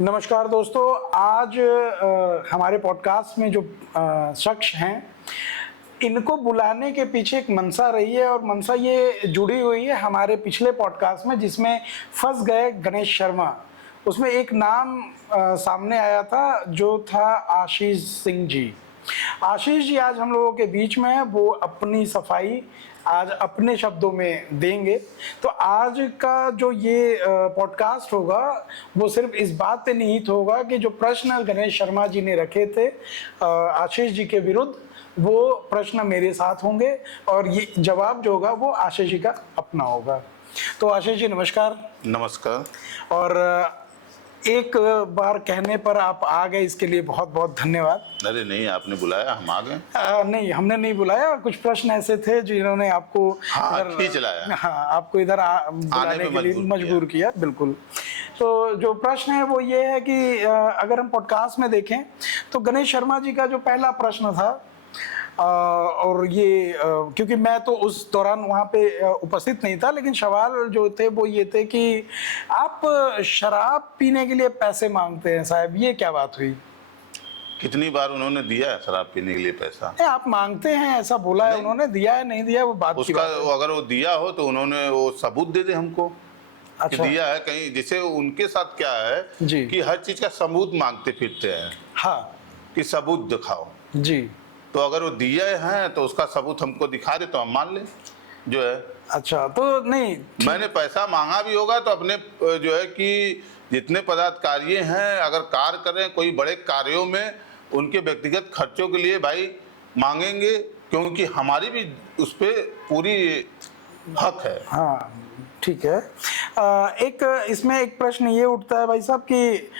नमस्कार दोस्तों। आज हमारे पॉडकास्ट में जो शख्स हैं, इनको बुलाने के पीछे एक मंशा रही है और मंशा ये जुड़ी हुई है हमारे पिछले पॉडकास्ट में, जिसमें फंस गए गणेश शर्मा। उसमें एक नाम सामने आया था जो था आशीष सिंह जी। आशीष जी आज हम लोगों के बीच में है, वो अपनी सफाई आज अपने शब्दों में देंगे। तो आज का जो ये पॉडकास्ट होगा वो सिर्फ इस बात पे निहित होगा कि जो प्रश्न गणेश शर्मा जी ने रखे थे आशीष जी के विरुद्ध, वो प्रश्न मेरे साथ होंगे और ये जवाब जो होगा वो आशीष जी का अपना होगा। तो आशीष जी नमस्कार। नमस्कार। और एक बार कहने पर आप आ गए, इसके लिए बहुत बहुत धन्यवाद। अरे नहीं, आपने बुलाया, हम आ गए। नहीं, हमने नहीं बुलाया। कुछ प्रश्न ऐसे थे जिन्होंने आपको खींच लाया। हाँ, आपको इधर बुलाने के लिए मजबूर किया। बिल्कुल। तो जो प्रश्न है वो ये है कि अगर हम पॉडकास्ट में देखें तो गणेश शर्मा जी का जो पहला प्रश्न था, और ये क्योंकि मैं तो उस दौरान वहाँ पे उपस्थित नहीं था, लेकिन सवाल जो थे वो ये थे कि आप शराब पीने के लिए पैसे मांगते हैं साहब, ये क्या बात हुई? कितनी बार उन्होंने दिया है शराब पीने के लिए पैसा? आप मांगते हैं ऐसा बोला है उन्होंने, दिया है नहीं दिया वो बात की बात है। अगर वो दिया हो तो उन्होंने वो सबूत दे दे हमको। अच्छा। कि दिया है कहीं। जैसे उनके साथ क्या है जी। कि हर चीज का सबूत मांगते फिरते हैं। हाँ कि सबूत दिखाओ जी। तो अगर वो दिए हैं तो उसका सबूत हमको दिखा दे तो हम मान ले जो है। अच्छा, तो नहीं, मैंने पैसा मांगा भी होगा तो अपने जो है कि जितने पदाधिकारी हैं अगर कार्य करें कोई बड़े कार्यों में उनके व्यक्तिगत खर्चों के लिए भाई मांगेंगे, क्योंकि हमारी भी उस पर पूरी हक है। हाँ ठीक है। एक इसमें एक प्रश्न ये उठता है भाई साहब कि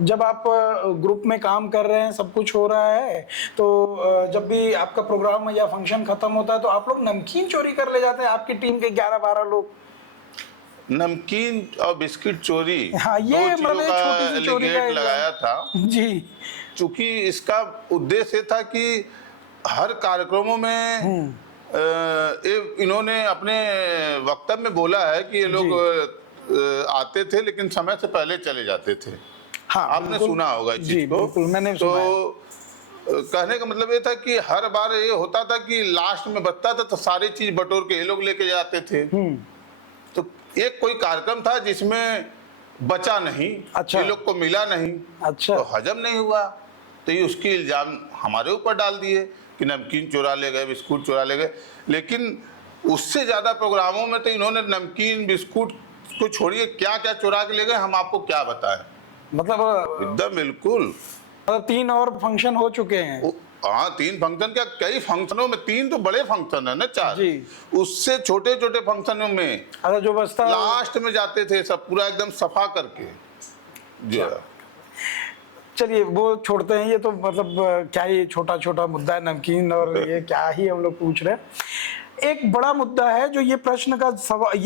जब आप ग्रुप में काम कर रहे हैं, सब कुछ हो रहा है, तो जब भी आपका प्रोग्राम या फंक्शन खत्म होता है तो आप लोग नमकीन चोरी कर ले जाते हैं, आपकी टीम के 11-12 लोग। नमकीन और बिस्किट चोरी, हाँ, ये मतलब एक छोटी सी चोरी का लगाया था जी। चूंकि इसका उद्देश्य था कि हर कार्यक्रमों में इन्होंने अपने वक्तव्य में बोला है कि ये लोग आते थे लेकिन समय से पहले चले जाते थे। हाँ, आपने सुना होगा इस चीज को। बिल्कुल मैंने तो सुना है। कहने का मतलब ये था कि हर बार ये होता था कि लास्ट में बचता था तो सारी चीज बटोर के ये लोग लेके जाते थे। तो एक कोई कार्यक्रम था जिसमें बचा नहीं। अच्छा। ये लोग को मिला नहीं। अच्छा। तो हजम नहीं हुआ तो ये उसकी इल्जाम हमारे ऊपर डाल दिए कि नमकीन चुरा ले गए, बिस्कुट चुरा ले गए। लेकिन उससे ज्यादा प्रोग्रामों में तो इन्होंने नमकीन बिस्कुट को छोड़िए क्या क्या चुरा के ले गए, हम आपको क्या बताएं। मतलब एकदम बिल्कुल। 3 और फंक्शन हो चुके हैं। हाँ, 3 फंक्शन क्या, कई फंक्शनों में 3 तो बड़े फंक्शन है ना, 4 जी। उससे छोटे छोटे फंक्शनों में अच्छा, जो बस्ता लास्ट में जाते थे सब पूरा एकदम सफा करके जो है। चलिए वो छोड़ते हैं, ये तो मतलब क्या ही छोटा छोटा मुद्दा है नमकीन, और ये क्या ही हम लोग पूछ रहे हैं। एक बड़ा मुद्दा है जो ये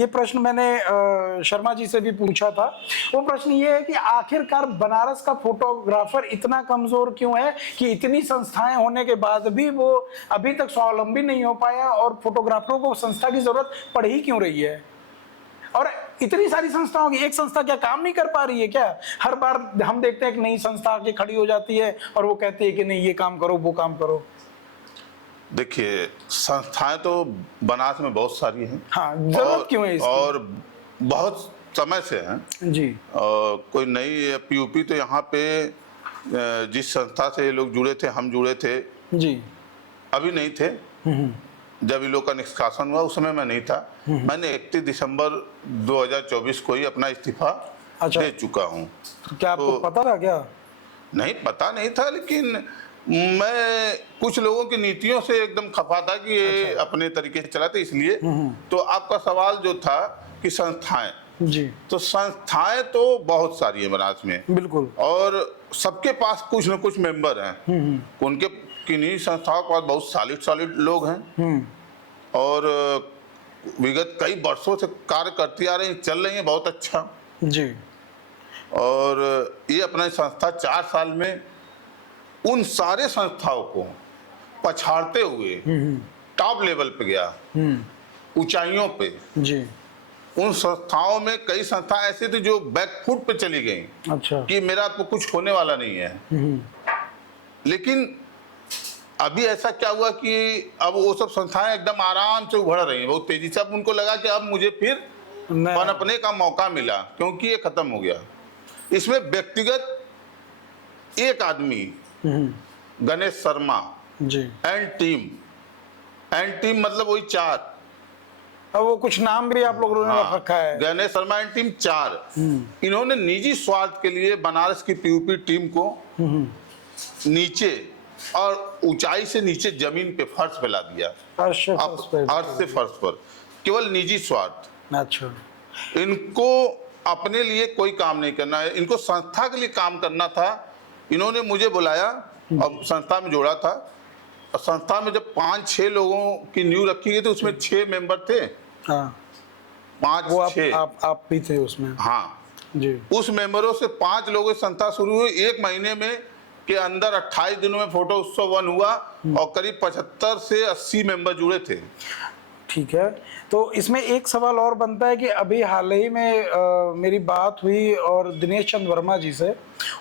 प्रश्न मैंने शर्मा जी से भी पूछा था। वो प्रश्न ये है कि आखिरकार बनारस का फोटोग्राफर इतना कमजोर क्यों है कि इतनी संस्थाएं होने के बाद भी वो अभी तक स्वावलंबी नहीं हो पाया, और फोटोग्राफरों को संस्था की जरूरत पड़ ही क्यों रही है? और इतनी सारी संस्थाओं की एक संस्था क्या काम नहीं कर पा रही है क्या? हर बार हम देखते हैं कि नई संस्था आके खड़ी हो जाती है और वो कहती है कि नहीं ये काम करो वो काम करो। देखिए, संस्थाएं तो बनारस में बहुत सारी हैं। हाँ, जरूरत क्यों है इसकी? और बहुत समय से हैं जी। कोई नई पीयूपी तो यहाँ पे जिस संस्था से ये लोग जुड़े थे, हम जुड़े थे जी। अभी नहीं थे। जब ये लोग का निष्कासन हुआ उस समय मैं नहीं था। मैंने 31 दिसंबर 2024 को ही अपना इस्तीफा दे चुका हूँ। तो क्या आपको पता था क्या? नहीं, पता नहीं था, लेकिन मैं कुछ लोगों की नीतियों से एकदम खफा था कि ये अपने तरीके से चलाते, इसलिए। तो आपका सवाल जो था कि संस्थाएं, जी, तो संस्थाएं तो बहुत सारी है बनारस में। बिल्कुल। और सबके पास कुछ न कुछ मेंबर हैं। उनके किन्हीं संस्थाओं के पास बहुत सॉलिड लोग हैं और विगत कई वर्षों से कार्य करती आ रही हैं, चल रही हैं बहुत अच्छा जी। और ये अपना संस्था 4 साल में उन सारे संस्थाओं को पछाड़ते हुए टॉप लेवल पे गया, ऊंचाइयों पे। जी। उन संस्थाओं में कई संस्थाएं ऐसी थी जो बैकफुट पे चली गई अच्छा। कि मेरा तो कुछ होने वाला नहीं है। लेकिन अभी ऐसा क्या हुआ कि अब वो सब संस्थाएं एकदम आराम से उभर रही हैं बहुत तेजी से। अब उनको लगा कि अब मुझे फिर पनपने का मौका मिला, क्योंकि ये खत्म हो गया। इसमें व्यक्तिगत एक आदमी गणेश शर्मा जी। एंड टीम मतलब वही 4। अब वो कुछ नाम भी आप लोगों ने रख रखा है। गणेश शर्मा एंड टीम 4, इन्होंने निजी स्वार्थ के लिए बनारस की पीयूपी टीम को नीचे और ऊंचाई से नीचे जमीन पे फर्श पे ला दिया। फर्श अर्थ से फर्श पर, केवल निजी स्वार्थ। अच्छा। इनको अपने लिए कोई काम नहीं करना है, इनको संस्था के लिए काम करना था। इन्होंने मुझे बुलाया और संस्था में जोड़ा था। और संस्था में जब 5-6 लोगों की नींव रखी गई थी, उसमें 6 मेंबर थे। हाँ। 5-6 आप भी थे उसमें? हाँ जी। उस मेंबरों से 5 लोगों की संस्था शुरू हुई। 1 महीने में के अंदर 28 दिनों में फोटो उत्सव 1 हुआ और करीब 75 से 80 मेंबर जुड़े थे। ठीक है, तो इसमें एक सवाल और बनता है कि अभी हाल ही में मेरी बात हुई और दिनेश चंद वर्मा जी से,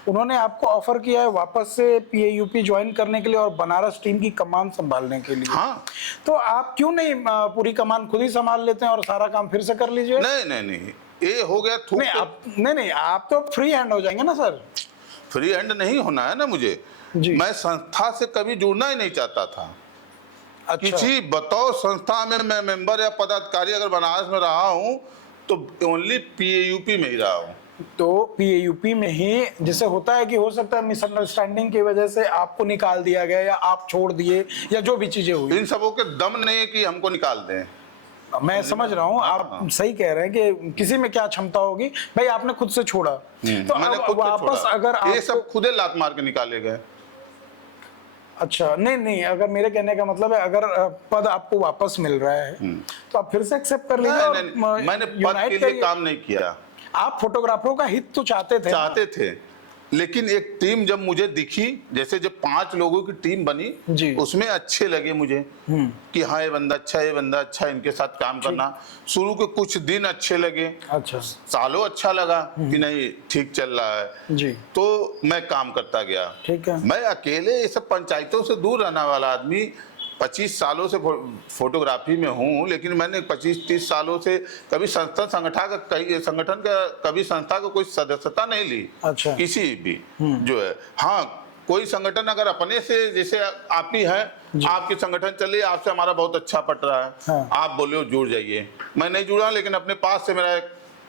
उन्होंने आपको ऑफर किया है वापस से पीएयूपी ज्वाइन करने के लिए और बनारस टीम की कमान संभालने के लिए। हाँ, तो आप क्यों नहीं पूरी कमान खुद ही संभाल लेते हैं और सारा काम फिर से कर लीजिए? नहीं, ये हो गया थूक। नहीं, आप तो फ्री हैंड हो जाएंगे ना सर। फ्री हैंड नहीं होना है ना मुझे। मैं संस्था से कभी जुड़ना ही नहीं चाहता था। अच्छा। किसी बतौर संस्था में मैं मेंबर या पदाधिकारी अगर बनारस में रहा हूं तो ओनली पीएयूपी में ही रहा हूं। तो पीएयूपी में ही, जैसे होता है कि हो सकता है मिसअंडरस्टैंडिंग की वजह से आपको निकाल दिया गया या आप छोड़ दिए या जो भी चीजें हुई, इन सबों के दम नहीं है कि हमको निकाल दें। मैं समझ रहा हूँ, आप सही कह रहे हैं कि किसी में क्या क्षमता होगी। भाई आपने खुद से छोड़ा, तो मैंने अब खुद से वापस छोड़ा। अगर ये आप सब खुदे लात मार के निकाले गए। अच्छा, नहीं, अगर मेरे कहने का मतलब है अगर पद आपको वापस मिल रहा है तो आप फिर से एक्सेप्ट कर लीजिए और मैंने पद यूनाइट के लिए करिए। काम नहीं किया। आप फोटोग्राफरों का हित तो चाहते थे। लेकिन एक टीम जब मुझे दिखी, जैसे जब 5 लोगों की टीम बनी जी। उसमें अच्छे लगे मुझे कि हाँ ये बंदा अच्छा, इनके साथ काम करना। शुरू के कुछ दिन अच्छे लगे, अच्छा, सालों अच्छा लगा कि नहीं ठीक चल रहा है जी। तो मैं काम करता गया। ठीक है। मैं अकेले ये सब पंचायतों से दूर रहने वाला आदमी 25 सालों से फोटोग्राफी में हूँ, लेकिन मैंने 25-30 सालों से कभी संगठन का कभी संस्था का कोई सदस्यता नहीं ली। अच्छा। किसी भी जो है। हाँ, कोई संगठन अगर अपने से, जैसे आप ही है, आपकी संगठन चलिए, आपसे हमारा बहुत अच्छा पट रहा है, हाँ। आप बोले जुड़ जाइए, मैं नहीं जुड़ा, लेकिन अपने पास से मेरा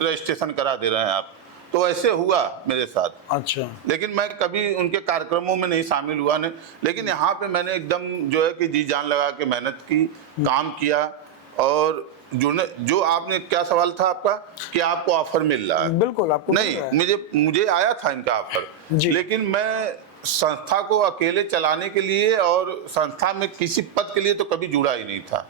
रजिस्ट्रेशन करा दे रहे हैं आप, तो ऐसे हुआ मेरे साथ। अच्छा। लेकिन मैं कभी उनके कार्यक्रमों में नहीं शामिल हुआ नहीं। लेकिन यहाँ पे मैंने एकदम जो है कि जी जान लगा के मेहनत की, काम किया। और जुड़ने, जो आपने क्या सवाल था आपका कि आपको ऑफर मिल रहा है? बिल्कुल आपको नहीं, मुझे आया था इनका ऑफर, लेकिन मैं संस्था को अकेले चलाने के लिए और संस्था में किसी पद के लिए तो कभी जुड़ा ही नहीं था।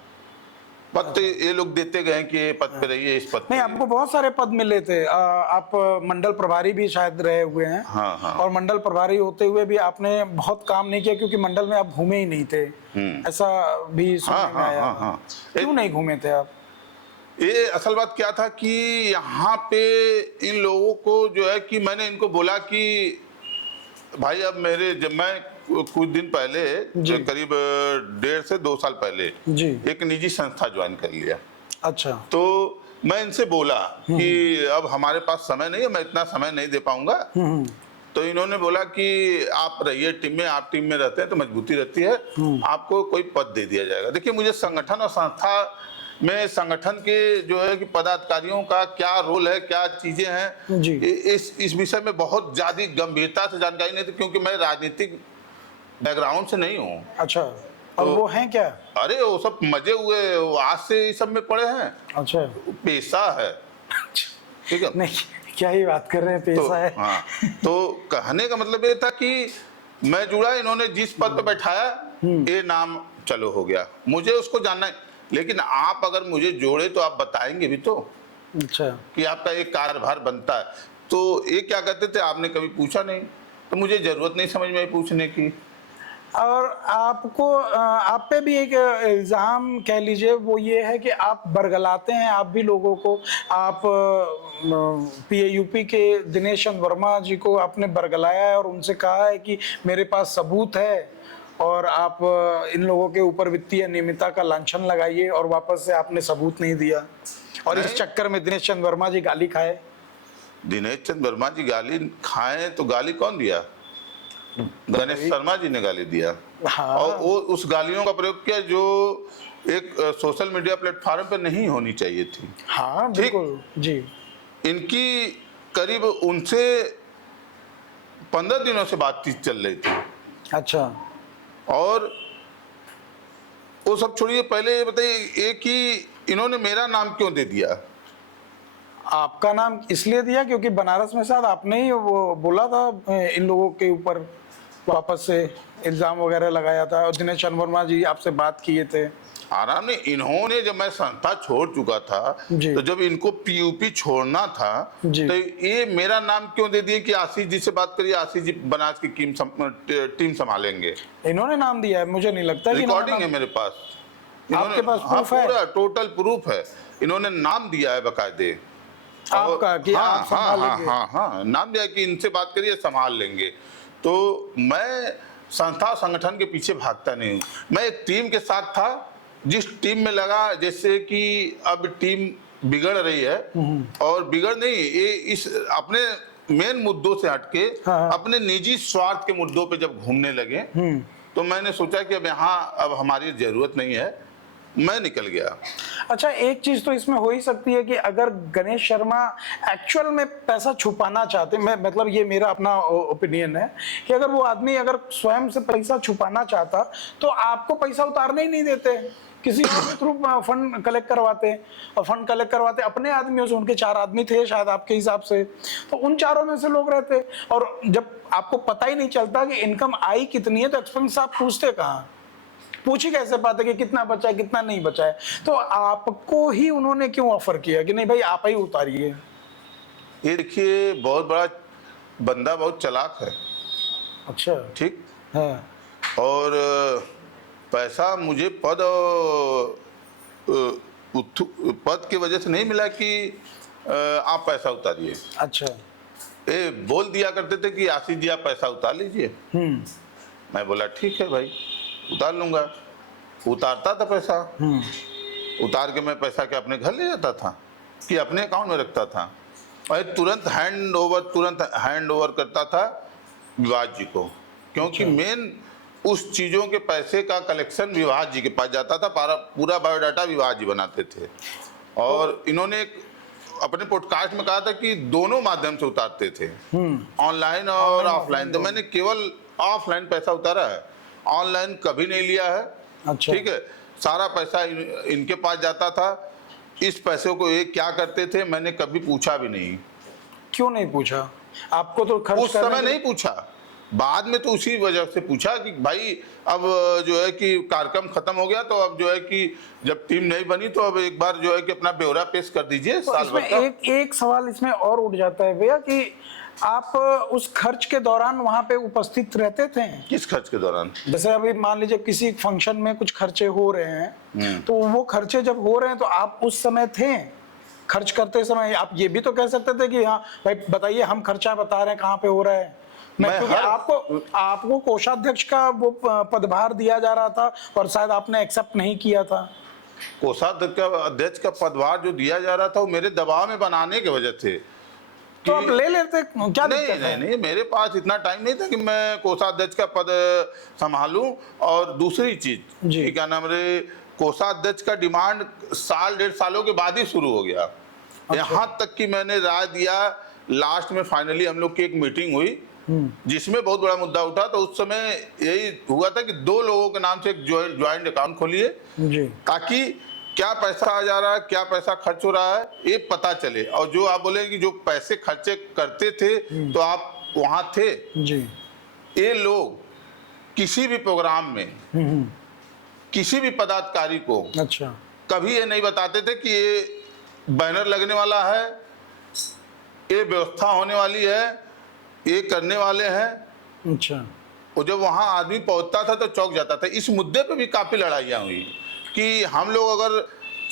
पद तो ये लोग देते गए कि ये पद पे रहिए, इस पद पे। नहीं, आपको बहुत सारे पद मिले थे। आप मंडल प्रभारी भी शायद रहे हुए हैं। हाँ। और मंडल प्रभारी होते हुए भी आपने बहुत काम नहीं किया क्योंकि मंडल में आप घूमे ही नहीं थे, ऐसा भी सुनने में आया। क्यों नहीं घूमे थे आप? ये असल बात क्या था कि यहाँ पे इन लोगों को जो है कि मैंने इनको बोला कि भाई अब जब मैं कुछ दिन पहले, करीब 1.5 से 2 साल पहले एक निजी संस्था ज्वाइन कर लिया। अच्छा। तो मैं इनसे बोला कि अब हमारे पास समय नहीं है, मैं इतना समय नहीं दे पाऊंगा। तो इन्होंने बोला कि आप रहिए टीम में, आप टीम में रहते हैं तो मजबूती रहती है, आपको कोई पद दे दिया जाएगा। देखिए, मुझे संगठन और संस्था में संगठन के जो है कि पदाधिकारियों का क्या रोल है, क्या चीजें हैं, इस विषय में बहुत ज्यादा गंभीरता से जानकारी नहीं थी, क्योंकि मैं राजनीतिक बैकग्राउंड से नहीं हूँ। अच्छा। और वो हैं क्या? अरे वो सब मजे हुए, आज से इस सब में पड़े हैं। अच्छा। पेशा है, ठीक है। नहीं, क्या ही बात कर रहे हैं, पैसा है। हाँ, तो कहने का मतलब ये था कि मैं जुड़ा, इन्होंने जिस पद पे बैठाया ये नाम चलो हो गया, मुझे उसको जानना है। लेकिन आप अगर मुझे जोड़े तो आप बताएंगे भी तो। अच्छा। कि आपका एक कार्यभार बनता है। तो ये क्या कहते थे, आपने कभी पूछा नहीं, तो मुझे जरूरत नहीं समझ में आई पूछने की। और आपको आप पे भी एक इल्ज़ाम कह लीजिए वो ये है कि आप बरगलाते हैं आप भी लोगों को। आप पीएयूपी के दिनेश चंद्र वर्मा जी को आपने बरगलाया है और उनसे कहा है कि मेरे पास सबूत है, और आप इन लोगों के ऊपर वित्तीय अनियमितता का लांछन लगाइए, और वापस से आपने सबूत नहीं दिया, और इस नहीं। चक्कर में दिनेश चंद्र वर्मा जी गाली खाए। दिनेश चंद्र वर्मा जी गाली खाएं तो गाली कौन दिया? गणेश शर्मा जी ने गाली दिया। हाँ। और वो उस गालियों का प्रयोग किया जो एक सोशल मीडिया प्लेटफॉर्म पे नहीं होनी चाहिए थी। हाँ ठीक। बिल्कुल जी। इनकी करीब उनसे 15 दिनों से बातचीत चल रही थी। अच्छा। और वो सब छोड़िए, पहले ये बताइए एक ही इन्होंने मेरा नाम क्यों दे दिया? आपका नाम इसलिए दिया क्योंकि बनारस में शायद आपने ही वो बोला था इन लोगों के ऊपर वापस से इल्जाम वगैरह लगाया था, और दिनेश चंद्र वर्मा जी आपसे बात किए थे। आराम ने इन्होंने, जब मैं संस्था छोड़ चुका था जी। तो जब इनको पीयूपी छोड़ना था जी। तो ये मेरा नाम क्यों दे दिए कि आशीष जी से बात करिए, आशीष जी बनारस की टीम संभालेंगे। इन्होंने नाम दिया है? मुझे नहीं लगता कि इन्होंने रिकॉर्डिंग है मेरे पास। इन्होंने- आपके पास हाँ, proof है? पूरा टोटल प्रूफ है। इन्होंने नाम दिया है बकायदे आपका कि हाँ, आप संभालेंगे। हाँ, नाम दिया कि इनसे बात करिए, संभाल लेंगे। तो मैं संस्था संगठन के पीछे भागता नहीं हूँ। मैं एक टीम के साथ था, जिस टीम में लगा जैसे कि अब टीम बिगड़ रही है, और बिगड़ नहीं, ये इस अपने मेन मुद्दों से हटके हाँ। अपने निजी स्वार्थ के मुद्दों पे जब घूमने लगे तो मैंने सोचा कि अब यहाँ अब हमारी जरूरत नहीं है, मैं निकल गया। अच्छा, एक चीज तो इसमें हो ही सकती है कि अगर गणेश शर्मा एक्चुअल में पैसा छुपाना चाहते, मैं मतलब ये मेरा अपना ओपिनियन है कि अगर वो आदमी अगर स्वयं से पैसा छुपाना चाहता तो आपको पैसा उतारने ही नहीं देते, किसी और के थ्रू फंड कलेक्ट करवाते, और फंड कलेक्ट करवाते अपने आदमियों से। उनके 4 आदमी थे शायद आपके हिसाब से, तो उन चारों में से लोग रहते, और जब आपको पता ही नहीं चलता कि इनकम आई कितनी है तो एक्सपेंस आप पूछते कहाँ, पूछ ही कैसे पाते कि कितना बचा है कितना नहीं बचा है? तो आपको ही उन्होंने क्यों ऑफर किया कि नहीं भाई आप ही उतारिए? ये देखिए, बहुत बड़ा बंदा, बहुत चालाक है। अच्छा। ठीक। हाँ। और पैसा मुझे पद और पद की वजह से नहीं मिला कि आप पैसा उतारिए। अच्छा। ये बोल दिया करते थे कि आशीष जी आप पैसा उतार लीजिए। मैं बोला ठीक है भाई, उतार लूंगा। उतारता था पैसा। उतार के मैं पैसा के अपने घर ले जाता था कि अपने अकाउंट में रखता था, और तुरंत हैंड ओवर करता था विवाद जी को, क्योंकि मेन उस चीजों के पैसे का कलेक्शन विवाद जी के पास जाता था। पूरा बायोडाटा विवाद जी बनाते थे। और इन्होंने एक अपने पॉडकास्ट में कहा था कि दोनों माध्यम से उतारते थे, ऑनलाइन और ऑफलाइन। तो मैंने केवल ऑफलाइन पैसा उतारा है, ऑनलाइन कभी नहीं लिया है। अच्छा। ठीक है, सारा पैसा इनके पास जाता था। इस पैसे को ये क्या करते थे मैंने कभी पूछा भी नहीं। क्यों नहीं पूछा? आपको तो खर्च उस समय नहीं पूछा, बाद में तो उसी वजह से पूछा कि भाई अब जो है कि कार्यक्रम खत्म हो गया, तो अब जो है कि जब टीम नहीं बनी तो अब एक बार जो है कि अपना ब्यौरा पेश कर दीजिए तो साल भर इसमें का। एक सवाल इसमें और उठ जाता है भैया कि आप उस खर्च के दौरान वहां पे उपस्थित रहते थे? किस खर्च के दौरान? जैसे अभी मान लीजिए किसी फंक्शन में कुछ खर्चे हो रहे हैं, तो वो खर्चे जब हो रहे हैं तो आप उस समय थे खर्च करते समय? आप ये भी तो कह सकते थे कि हाँ भाई बताइए, हम खर्चा बता रहे हैं कहाँ पे हो रहा है। क्योंकि आपको कोषाध्यक्ष का वो पदभार दिया जा रहा था और शायद आपने एक्सेप्ट नहीं किया था। कोषाध्यक्ष का पदभार जो दिया जा रहा था वो मेरे दबाव में बनाने की वजह से। तो आप ले लेते, क्या दिक्कत है? नहीं, मेरे पास इतना टाइम नहीं था कि मैं कोषाध्यक्ष का पद संभालूं। और दूसरी चीज जी। क्या नाम रे, कोषाध्यक्ष का डिमांड साल 1.5 सालों के बाद ही शुरू हो गया। यहाँ तक कि मैंने राय दिया, लास्ट में फाइनली हम लोग की एक मीटिंग हुई जिसमें बहुत बड़ा मुद्दा उठा। तो उस समय यही हुआ था कि 2 लोगों के नाम से एक ज्वाइंट अकाउंट खोलिए, ताकि क्या पैसा आ जा रहा है, क्या पैसा खर्च हो रहा है, ये पता चले। और जो आप बोले कि जो पैसे खर्चे करते थे तो आप वहां थे जी। ये लोग किसी भी प्रोग्राम में किसी भी पदाधिकारी को अच्छा। कभी ये नहीं बताते थे कि ये बैनर लगने वाला है, ये व्यवस्था होने वाली है, ये करने वाले हैं। अच्छा। और जब वहां आदमी पहुंचता था तो चौंक जाता था। इस मुद्दे पे भी काफी लड़ाइयाँ हुई कि हम लोग अगर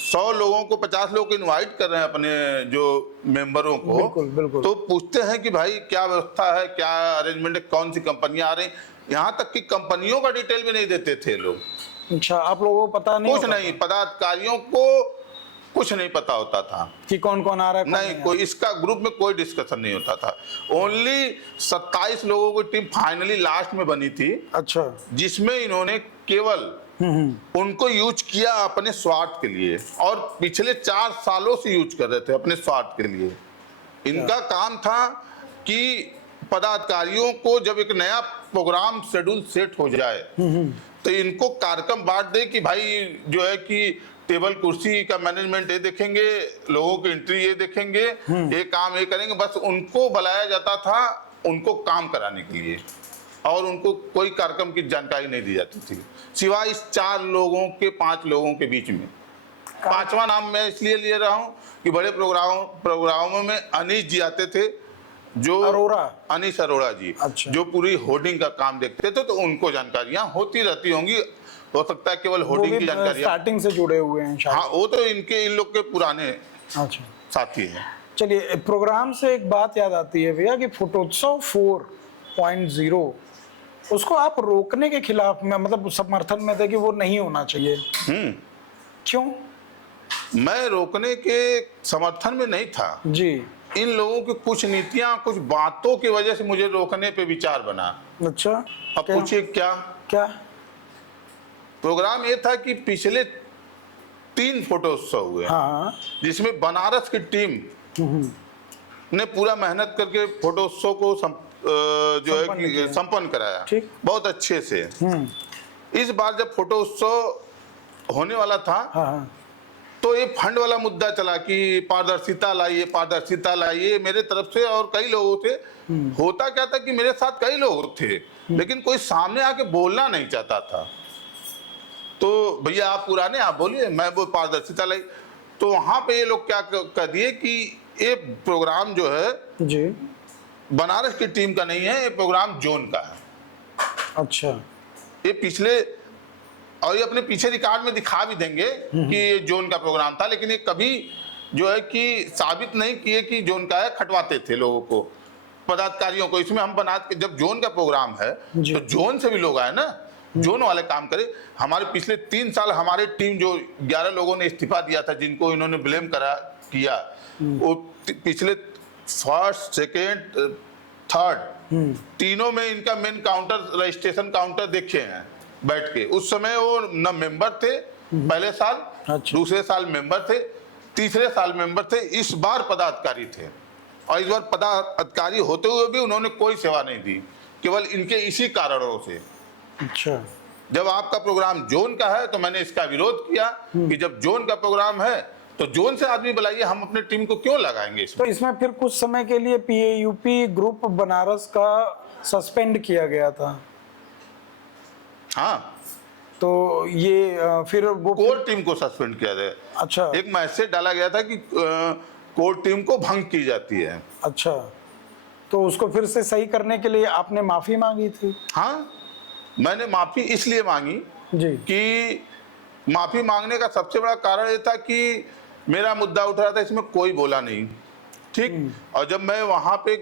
100 लोगों को 50 लोगों को इनवाइट कर रहे हैं अपने जो मेंबरों को, बिल्कुल बिल्कुल। तो पूछते हैं कि भाई क्या व्यवस्था है, क्या अरेंजमेंट है, कौन सी कंपनियां आ रही। यहाँ तक कि कंपनियों का डिटेल भी नहीं देते थे लोग। अच्छा, आप लोगों को पता नहीं कुछ होता नहीं, था पदाधिकारियों को कुछ नहीं पता होता था कि कौन कौन आ रहा है, कौन नहीं, कोई इसका ग्रुप में कोई डिस्कशन नहीं होता था। ओनली 27 लोगों की टीम फाइनली लास्ट में बनी थी, अच्छा। जिसमें इन्होंने केवल उनको यूज किया अपने स्वार्थ के लिए, और पिछले 4 सालों से यूज कर रहे थे अपने स्वार्थ के लिए। इनका काम था कि पदाधिकारियों को जब एक नया प्रोग्राम शेड्यूल सेट हो जाए तो इनको कार्यक्रम बांट दे कि भाई जो है कि टेबल कुर्सी का मैनेजमेंट ये देखेंगे, लोगों की एंट्री ये देखेंगे, ये काम ये करेंगे। बस उनको बुलाया जाता था उनको काम कराने के लिए, और उनको कोई कार्यक्रम की जानकारी नहीं दी जाती थी सिवाय इस 4 लोगों के 5 लोगों के बीच में। 5वां नाम मैं इसलिए ले रहा हूं कि बड़े प्रोग्रामों में अनीश जी आते थे, जो अनीश अरोड़ा जी। अच्छा। जो पूरी होर्डिंग का काम देखते थे, तो उनको जानकारियां होती रहती होंगी, हो सकता है केवल होर्डिंग की जानकारी स्टार्टिंग से जुड़े हुए हैं शायद। हाँ, वो तो इन लोग के पुराने अच्छा साथी हैं। चलिए, प्रोग्राम से एक बात याद आती है भैया कि फुटोत्सव 4.0 उसको आप रोकने के खिलाफ में, मतलब समर्थन में थे कि वो नहीं होना चाहिए, क्यों? मैं रोकने के समर्थन में नहीं था जी। इन लोगों की कुछ नीतियां, कुछ बातों की वजह से मुझे रोकने पे विचार बना। अच्छा, अब पूछिए क्या क्या प्रोग्राम ये था कि पिछले 3 फोटोत्सव हुए, हाँ, जिसमें बनारस की टीम ने पूरा मेहनत करके फोटोत्सव को जो है कि संपन्न कराया, ठीक, बहुत अच्छे से। इस बार जब फोटोत्सव होने वाला था, हाँ, तो ये फंड वाला मुद्दा चला कि पारदर्शिता लाइए, पारदर्शिता लाइए मेरे तरफ से और कई लोगों से। होता क्या था कि मेरे साथ कई लोग थे, लेकिन कोई सामने आके बोलना नहीं चाहता था। तो भैया आप पुराने, आप बोलिए, मैं वो पारदर्शिता लाई। तो वहां पे ये लोग क्या कर दिए कि ये प्रोग्राम जो है जी, बनारस की टीम का नहीं है, ये प्रोग्राम जोन का है। अच्छा, ये पिछले, और ये अपने पीछे रिकॉर्ड में दिखा भी देंगे कि ये जोन का प्रोग्राम था, लेकिन ये कभी जो है कि साबित नहीं किए कि जोन का है। खटवाते थे लोगों को, पदाधिकारियों को। इसमें हम बना, जब जोन का प्रोग्राम है तो जोन से भी लोग आए ना, जोन वाले काम करे। हमारे पिछले 3 साल हमारी टीम जो 11 लोगों ने इस्तीफा दिया था, जिनको इन्होंने ब्लेम किया, वो पिछले 1st, 2nd, 3rd तीनों में इनका मेन काउंटर, रजिस्ट्रेशन काउंटर देखे हैं बैठ के। उस समय वो न मेंबर थे पहले साल, अच्छा, दूसरे साल मेंबर थे, तीसरे साल मेंबर थे, इस बार पदाधिकारी थे। और इस बार पदाधिकारी होते हुए भी उन्होंने कोई सेवा नहीं दी, केवल इनके इसी कारणों से। अच्छा, जब आपका प्रोग्राम जोन का है तो मैंने इसका विरोध किया कि जब जोन का प्रोग्राम है तो जोन से आदमी बुलाइए, हम अपने टीम को क्यों लगाएंगे इसमें? तो इसमें फिर कुछ समय के लिए PAUP ग्रुप बनारस का सस्पेंड किया गया था। हाँ, तो ये फिर वो कोर टीम को सस्पेंड किया जाए। अच्छा, एक मैसेज डाला गया था कि कोर टीम को भंग की जाती है। अच्छा, तो उसको फिर से सही करने के लिए आपने माफी मांगी थी? हाँ, मैंने माफी इसलिए मांगी जी, कि माफी मांगने का सबसे बड़ा कारण ये था कि मेरा मुद्दा उठ रहा था, इसमें कोई बोला नहीं, ठीक। और जब मैं वहां पे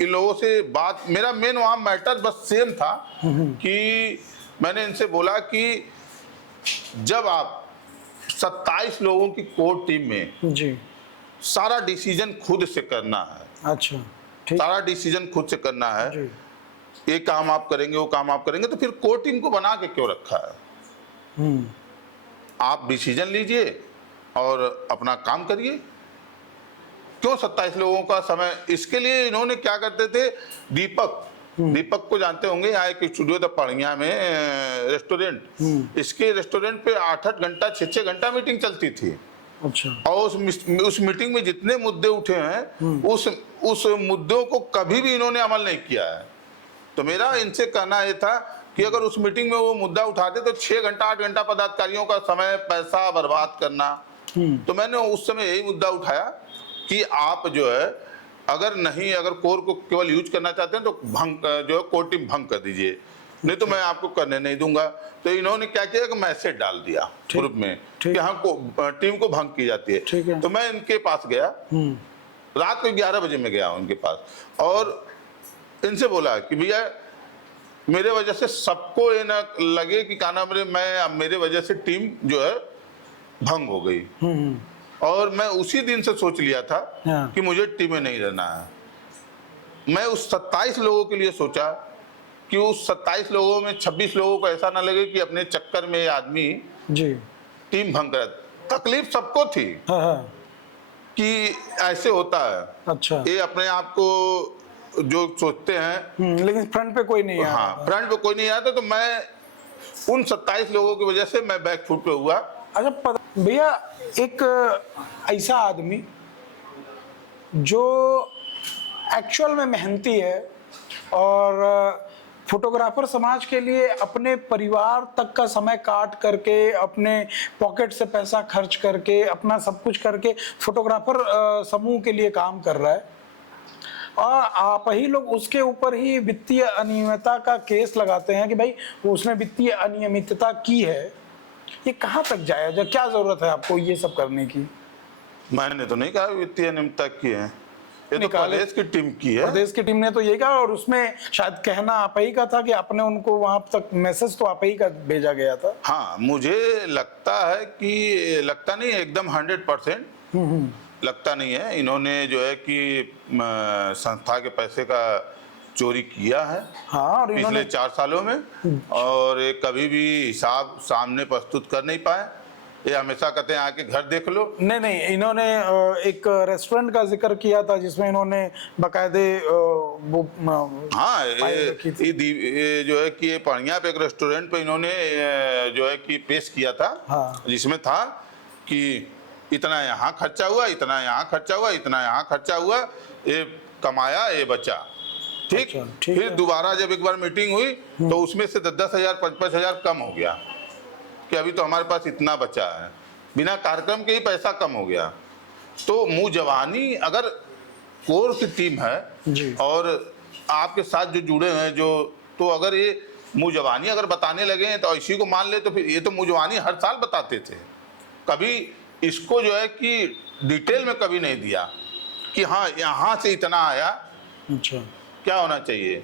इन लोगों से बात, मेरा मेन वहां मैटर बस सेम था कि मैंने इनसे बोला कि जब आप 27 लोगों की कोर टीम में जी, सारा डिसीजन खुद से करना है, अच्छा, ठीक, सारा डिसीजन खुद से करना है, जी, ये काम आप करेंगे, वो काम आप करेंगे, तो फिर कोर टीम को बना के क्यों रखा है? आप डिसीजन लीजिए और अपना काम करिए। क्यों 27 लोगों का समय? इसके लिए इन्होंने क्या करते थे, दीपक को जानते होंगे, यहाँ एक स्टूडियो था पड़िया में, रेस्टोरेंट। इसके रेस्टोरेंट पे 8-8 घंटा, 6-6 घंटा मीटिंग चलती थी। अच्छा, और उस मीटिंग में जितने मुद्दे उठे हैं, उस मुद्दों को कभी भी इन्होंने अमल नहीं किया है। तो मेरा इनसे कहना यह था कि अगर उस मीटिंग में वो मुद्दा उठाते तो 6 घंटा 8 घंटा पदाधिकारियों का समय, पैसा बर्बाद करना। तो मैंने उस समय यही मुद्दा उठाया कि आप जो है, अगर कोर को केवल यूज करना चाहते हैं तो भंग, जो है कोर टीम भंग कर दीजिए। नहीं तो मैं आपको करने नहीं दूंगा। तो इन्होंने क्या किया कि मैसेज डाल दिया ग्रुप में ठीक। कि हमको टीम को भंग की जाती ठीक है। है। तो मैं इनके पास गया, रात को 11 बजे में गया उनके पास और इनसे बोला कि भैया मेरे वजह से सबको ये ना लगे कि क्या नाम रे मैं मेरे वजह से टीम जो है भंग हो गई। और मैं उसी दिन से सोच लिया था हाँ। कि मुझे टीम में नहीं रहना है। मैं उस 27 लोगों के लिए सोचा कि उस 27 लोगों में 26 लोगों को ऐसा ना लगे कि अपने चक्कर में ये आदमी जी। टीम भंग कर। तकलीफ सबको थी हाँ हाँ। कि ऐसे होता है, अच्छा। ये अपने आप को जो सोचते हैं। लेकिन फ्रंट पे कोई नहीं आया। हाँ, फ्रंट पे कोई नहीं आया था। तो मैं उन 27 लोगों की वजह से मैं बैक फुट पे हुआ। अच्छा भैया, एक ऐसा आदमी जो एक्चुअल में मेहनती है और फोटोग्राफर समाज के लिए अपने परिवार तक का समय काट करके, अपने पॉकेट से पैसा खर्च करके, अपना सब कुछ करके फोटोग्राफर समूह के लिए काम कर रहा है, और आप ही लोग उसके ऊपर ही वित्तीय अनियमितता का केस लगाते हैं कि भाई उसने वित्तीय अनियमितता की है। ये कहाँ तक जायज? क्या जरूरत है आपको ये सब करने की? मैंने तो नहीं कहा वित्तीय अनियमितता की है, ये तो निकाले। प्रदेश की टीम की है। प्रदेश की टीम ने तो यही कहा, और उसमें शायद कहना आप ही का था कि आपने उनको वहां तक मैसेज तो आप ही का भेजा गया था। हाँ, मुझे लगता है कि लगता नहीं है एकदम 100% लगता नहीं है। इन्होंने जो है कि संस्था के पैसे का चोरी किया है हाँ, और पिछले इन्होंने 4 सालों में, और ये कभी भी हिसाब सामने प्रस्तुत कर नहीं पाए। ये हमेशा कहते हैं आके घर देख लो। नहीं, इन्होंने एक रेस्टोरेंट का जिक्र किया था जिसमें इन्होंने बाकायदे वो हाँ, फाइल रखी थी। ये जो है कि ये पणिया पे एक रेस्टोरेंट पे इन्होंने जो है कि पेश किया था। हाँ। जिसमें था कि इतना यहाँ खर्चा हुआ, इतना यहाँ खर्चा हुआ, इतना यहाँ खर्चा हुआ, ये कमाया, ये बचा। ठीक। अच्छा, ठीक फिर है। दोबारा जब एक बार मीटिंग हुई तो उसमें से 10,000 5,000 कम हो गया कि अभी तो हमारे पास इतना बचा है। बिना कार्यक्रम के ही पैसा कम हो गया। तो मुँह जवानी अगर कोर की टीम है जी। और आपके साथ जो जुड़े हैं जो, तो अगर ये मुँह जवानी अगर बताने लगे तो इसी को मान ले, तो फिर ये तो मुँह जवानी हर साल बताते थे। कभी इसको जो है कि डिटेल में कभी नहीं दिया कि हाँ यहाँ से इतना आया, अच्छा, क्या होना चाहिए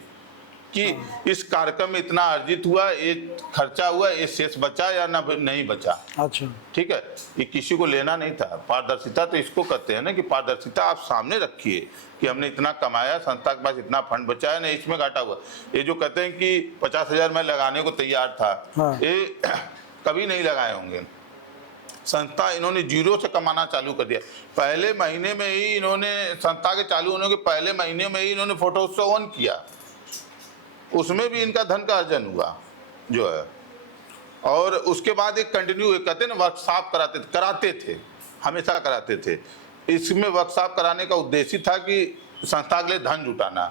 कि इस कार्यक्रम में इतना अर्जित हुआ, ये खर्चा हुआ, ये शेष बचा या ना नहीं बचा। अच्छा। ठीक है, ये किसी को लेना नहीं था। पारदर्शिता तो इसको कहते हैं ना कि पारदर्शिता आप सामने रखिए कि हमने इतना कमाया, संस्था के पास इतना फंड बचा है, नहीं इसमें घाटा हुआ। ये जो कहते हैं कि 50,000 मैं लगाने को तैयार था, हाँ। ये कभी नहीं लगाए होंगे। संस्था इन्होंने जीरो से कमाना चालू कर दिया। पहले महीने में ही इन्होंने, संस्था के चालू होने के पहले महीने में ही इन्होंने फोटो उत्सव ऑन किया, उसमें भी इनका धन का अर्जन हुआ जो है। और उसके बाद एक कंटिन्यू कहते हैं ना वर्कशॉप कराते थे, हमेशा कराते थे। इसमें वर्कशॉप कराने का उद्देश्य था कि संस्था के लिए धन जुटाना।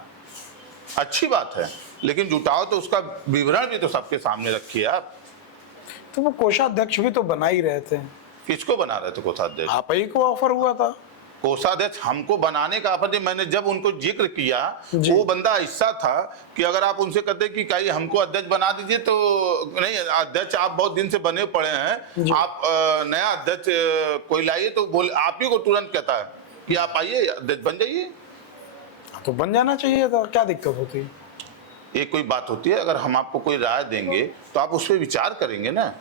अच्छी बात है, लेकिन जुटाओ तो उसका विवरण भी तो सबके सामने रखिए आप। तो वो कोषाध्यक्ष भी तो बना ही रहे थे। किसको बना रहे थे कोषाध्यक्ष? आप ही को ऑफर हुआ था। कोषाध्यक्ष हमको बनाने का ऑफर, मैंने जब उनको जिक्र किया, जी। वो बंदा ऐसा था कि अगर आप उनसे कहते कि कहीं हमको अध्यक्ष बना दीजिए, तो नहीं, अध्यक्ष आप बहुत दिन से बने पड़े हैं, आप नया अध्यक्ष कोई लाइए, तो बोल आप ही को तुरंत कहता है कि आप आइए अध्यक्ष बन जाइए। तो बन जाना चाहिए था, क्या दिक्कत होती? ये कोई बात होती है? अगर हम आपको कोई राय देंगे तो आप उस पर विचार करेंगे ना।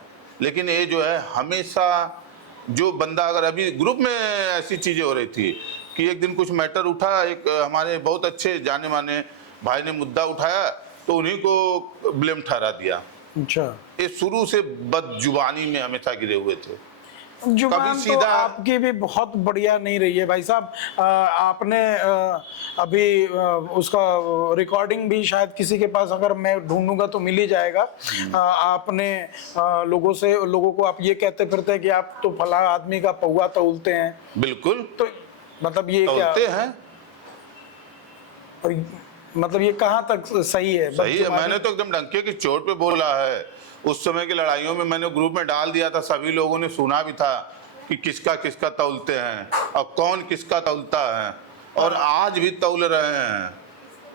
लेकिन ये जो है हमेशा जो बंदा, अगर अभी ग्रुप में ऐसी चीज़ें हो रही थी कि एक दिन कुछ मैटर उठा, एक हमारे बहुत अच्छे जाने माने भाई ने मुद्दा उठाया तो उन्हीं को ब्लेम ठहरा दिया। अच्छा, ये शुरू से बदजुबानी में हमेशा गिरे हुए थे। जुबान कभी तो सीधा- आपकी भी बहुत बढ़िया नहीं रही है भाई साहब। आपने अभी उसका रिकॉर्डिंग भी शायद किसी के पास अगर मैं ढूंढूंगा तो मिल ही जाएगा। आपने लोगों को आप ये कहते फिरते हैं कि आप तो फला आदमी का पौवा तौलते हैं। बिल्कुल तो मतलब ये क्या, तौलते हैं। और मतलब ये कहाँ तक सही है? सही है, मैंने तो एकदम डंके की चोट पे बोला है। उस समय की लड़ाइयों में मैंने ग्रुप में डाल दिया था, सभी लोगों ने सुना भी था कि किसका किसका तौलते हैं और कौन किसका तौलता है, और आज भी तौल रहे हैं।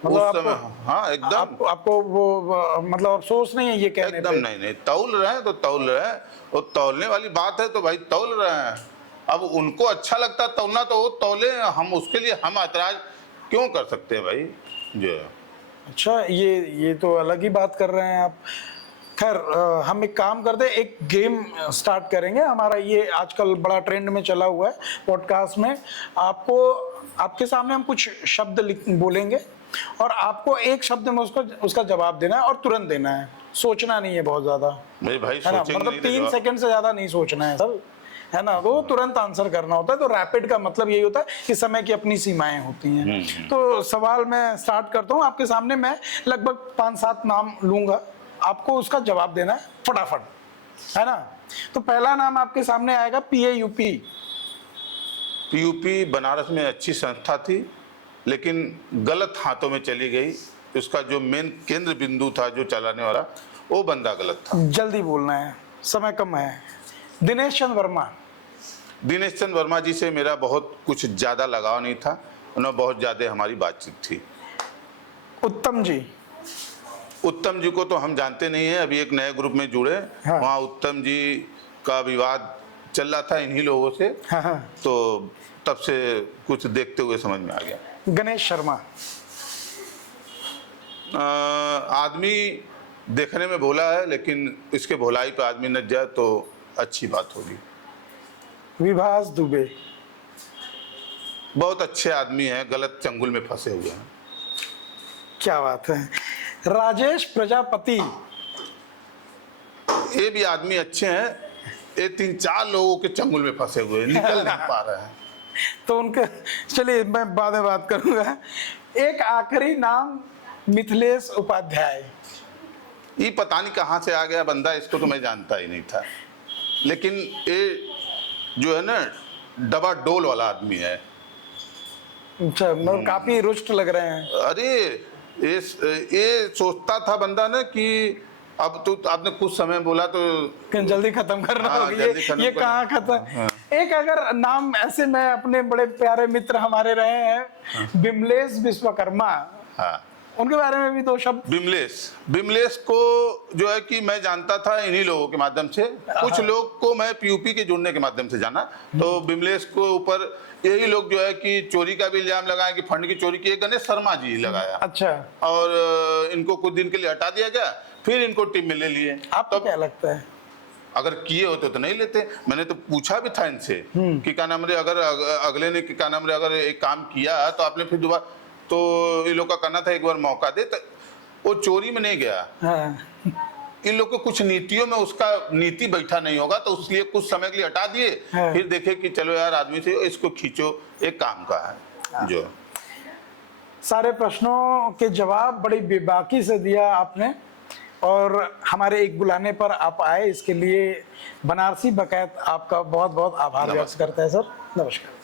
मतलब उस समय हाँ एकदम आपको वो मतलब अफसोस नहीं है ये कहने एकदम पे? नहीं तौल रहे हैं तो तौल रहे हैं, वो तौलने वाली बात है तो भाई तौल रहे हैं। अब उनको अच्छा लगता है तौलना तो वो तौले, हम उसके लिए हम ऐतराज क्यों कर सकते हैं भाई जो है। अच्छा, ये तो अलग ही बात कर रहे हैं आप। खैर, हम एक काम करते हैं, एक गेम स्टार्ट करेंगे। हमारा ये आजकल बड़ा ट्रेंड में चला हुआ है पॉडकास्ट में। आपके सामने हम कुछ शब्द बोलेंगे और आपको एक शब्द में उसका जवाब देना है और तुरंत देना है, सोचना नहीं है बहुत ज्यादा, मेरे भाई है ना? सोचेंगे मतलब नहीं तो 3 जवाब- सेकंड से ज्यादा नहीं सोचना है सर, है ना? तो तुरंत आंसर करना होता है। तो रैपिड का मतलब यही होता है कि समय की अपनी सीमाएं होती हैं। तो सवाल मैं स्टार्ट करता हूँ। आपके सामने मैं लगभग 5-7 नाम लूंगा, आपको उसका जवाब देना है फटाफट, है ना? तो पहला नाम आपके सामने आएगा PAUP। पीयूपी बनारस में अच्छी संस्था थी, लेकिन गलत हाथों में चली गई। उसका जो मेन केंद्र बिंदु था, जो चलाने वाला, वो बंदा गलत था। जल्दी बोलना है, समय कम है। दिनेश चंद्र वर्मा। दिनेश चंद्र वर्मा जी से मेरा बहुत कुछ ज़्यादा लगाव नहीं था, उन्हें बहुत ज़्यादा हमारी बातचीत थी। उत्तम जी। उत्तम जी को तो हम जानते नहीं हैं, अभी एक नए ग्रुप में जुड़े। हाँ। वहाँ उत्तम जी का विवाद चल रहा था इन्हीं लोगों से, हाँ हाँ। तो तब से कुछ देखते हुए समझ में आ गया। गणेश शर्मा। आदमी देखने में भोला है, लेकिन इसके भोलाई पे आदमी न जाए तो अच्छी बात होगी। विभास दुबे। बहुत अच्छे आदमी हैं, गलत चंगुल में फंसे हुए हैं। क्या बात है। राजेश प्रजापति। ये भी आदमी अच्छे हैं, ये 3-4 लोगों के चंगुल में फंसे हुए हैं, निकल नहीं पा रहे हैं। तो उनके, चलिए मैं बाद में बात करूंगा। एक आखिरी नाम, मिथिलेश उपाध्याय। ये पता नहीं कहाँ से आ गया बंदा, इसको तो मैं जानता ही नहीं था, लेकिन ये जो है ना डबा डोल वाला आदमी है। अच्छा, मतलब काफी रुष्ट लग रहे हैं। अरे ये सोचता था बंदा ना कि अब तो आपने कुछ समय बोला तो कि जल्दी खत्म करना हाँ, होगा। जल्दी खत्म ये करना। कहाँ खत्म। हाँ। एक अगर नाम ऐसे, मैं अपने बड़े प्यारे मित्र हमारे रहे हैं बिमलेश विश्वकर्मा, हाँ उनके बारे में भी 2 शब्द। बिमलेश को जो है कि मैं जानता था इन्हीं लोगों के माध्यम से, कुछ लोग को मैं पीयूपी के जुड़ने के माध्यम से जाना। तो बिमलेश को ऊपर यही लोग जो है कि चोरी का भी इल्जाम लगाया, कि फंड की चोरी की, गणेश शर्मा जी लगाया। अच्छा, और इनको कुछ दिन के लिए हटा दिया गया, फिर इनको टीम में ले लिए। आपको क्या लगता है? अगर किए होते तो नहीं लेते। मैंने तो पूछा भी था इनसे कि क्या नाम रे, अगर अगले ने क्या नाम रे अगर एक काम किया तो आपने फिर दोबारा, तो इन लोग का कहना था एक बार मौका दे। तो वो चोरी में नहीं गया, हाँ। इन लोग को कुछ नीतियों में उसका नीति बैठा नहीं होगा, तो उसलिए कुछ समय के लिए हटा दिए। हाँ। फिर देखे कि चलो यार आदमी से इसको खींचो, एक काम का है जो। सारे प्रश्नों के जवाब बड़ी बेबाकी से दिया आपने, और हमारे एक बुलाने पर आप आए, इसके लिए बनारसी बकैत आपका बहुत बहुत आभार व्यक्त करता है सर। नमस्कार।